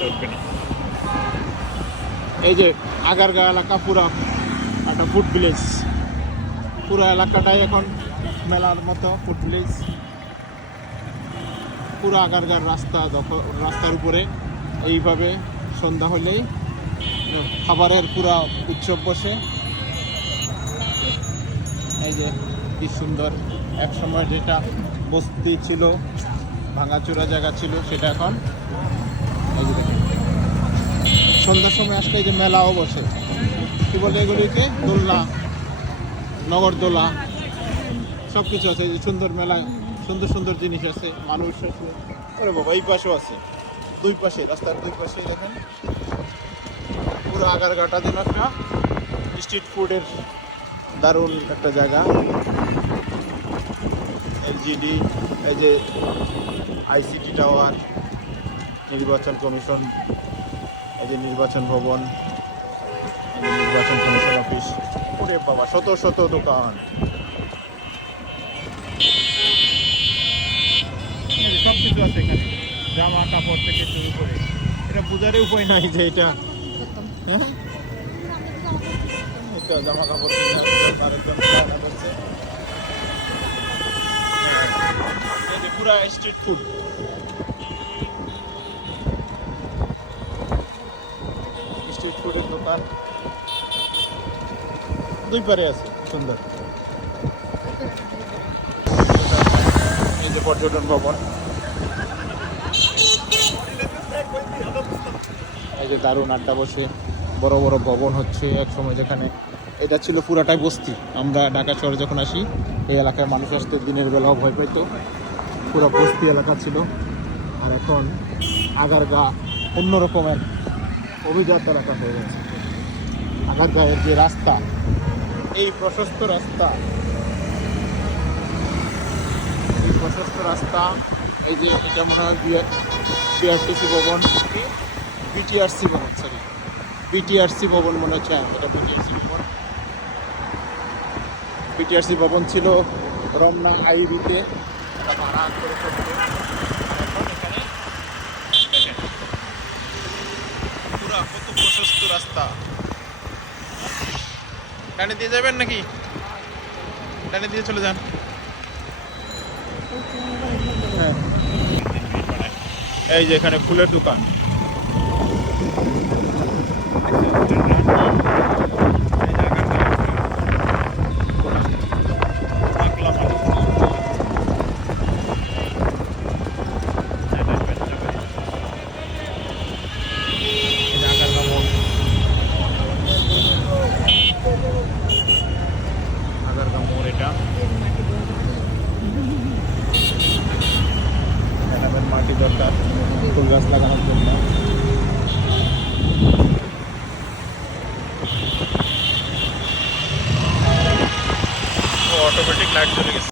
না এই যে আগারগা এলাকা পুরো একটা ফুড ভিলেজ পুরো এলাকাটাই এখন মেলার মতো ফুড ভিলেজ পুরো আগারগার রাস্তা দখল, রাস্তার উপরে এইভাবে সন্ধ্যা হলেই খাবারের পুরো উৎসব বসে। এই যে কি সুন্দর এক সময় যেটা বস্তি ছিল, ভাঙাচোরা জায়গা ছিল, সেটা এখন সন্ধ্যার সময় আসলে এই যে মেলাও বসে। কি বলে এগুলিকে? দোলনা নগরদোলা সব কিছু আছে। যে সুন্দর মেলা, সুন্দর সুন্দর জিনিস আছে, মানুষ আছে। বাবা, এই পাশেও আছে। দুই পাশে, রাস্তার দুই পাশে দেখেন। পুরো আগারগাটা যেন একটা স্ট্রিট ফুডের দারুণ একটা জায়গা। এলজিডি এই যে আইসিটি টাওয়ার নির্বাচন কমিশন এই যে নির্বাচন ভবন নির্বাচন কমিশন অফিস ওরে বাবা শত শত দোকান। সব কিছু আছে এখানে। জামা কাপড় থেকে শুরু করে। এটা বোঝারই উপায় নাই যে এটা। হ্যাঁ? এটা জামা কাপড় পুরা স্ট্রিট ফুড ফুডের দোকান দুই পারে আছে, সুন্দর। এই যে পর্যটন ভবন। এই যে দারুণ আড্ডা বসে, বড় বড় ভবন হচ্ছে এক সময় যেখানে এটা ছিল পুরাটাই বস্তি। আমরা ঢাকা শহরে যখন আসি, এই এলাকায় মানুষ আসতে, দিনের বেলাও ভয় পেতো পুরো বস্তি এলাকা ছিল। আর এখন আগারগা অন্য রকমের অভিজাত এলাকা হয়ে গেছে। আগারগাঁয়ের যে রাস্তা এই প্রশস্ত রাস্তা এই প্রশস্ত রাস্তা এই যে এটা মনে হয় বিআরটিসি ভবন বিটিআরসি ভবন সরি বিটিআরসি ভবন মনে হচ্ছে হ্যাঁ, এটা বিটিআরসি ভবন। বিটিআরসি ভবন ছিল রমনা আইরিতে এটা ভাড়া করে চলতো। এখন এখানে দেখেন, পুরা কত প্রশস্ত রাস্তা। ডানে দিয়ে যাবেন নাকি? ডানে দিয়ে চলে যান। এই যে এখানে ফুলের দোকান। দরকার ফুল গাছ লাগানোর জন্য অটোমেটিক লাইট চলে গেছে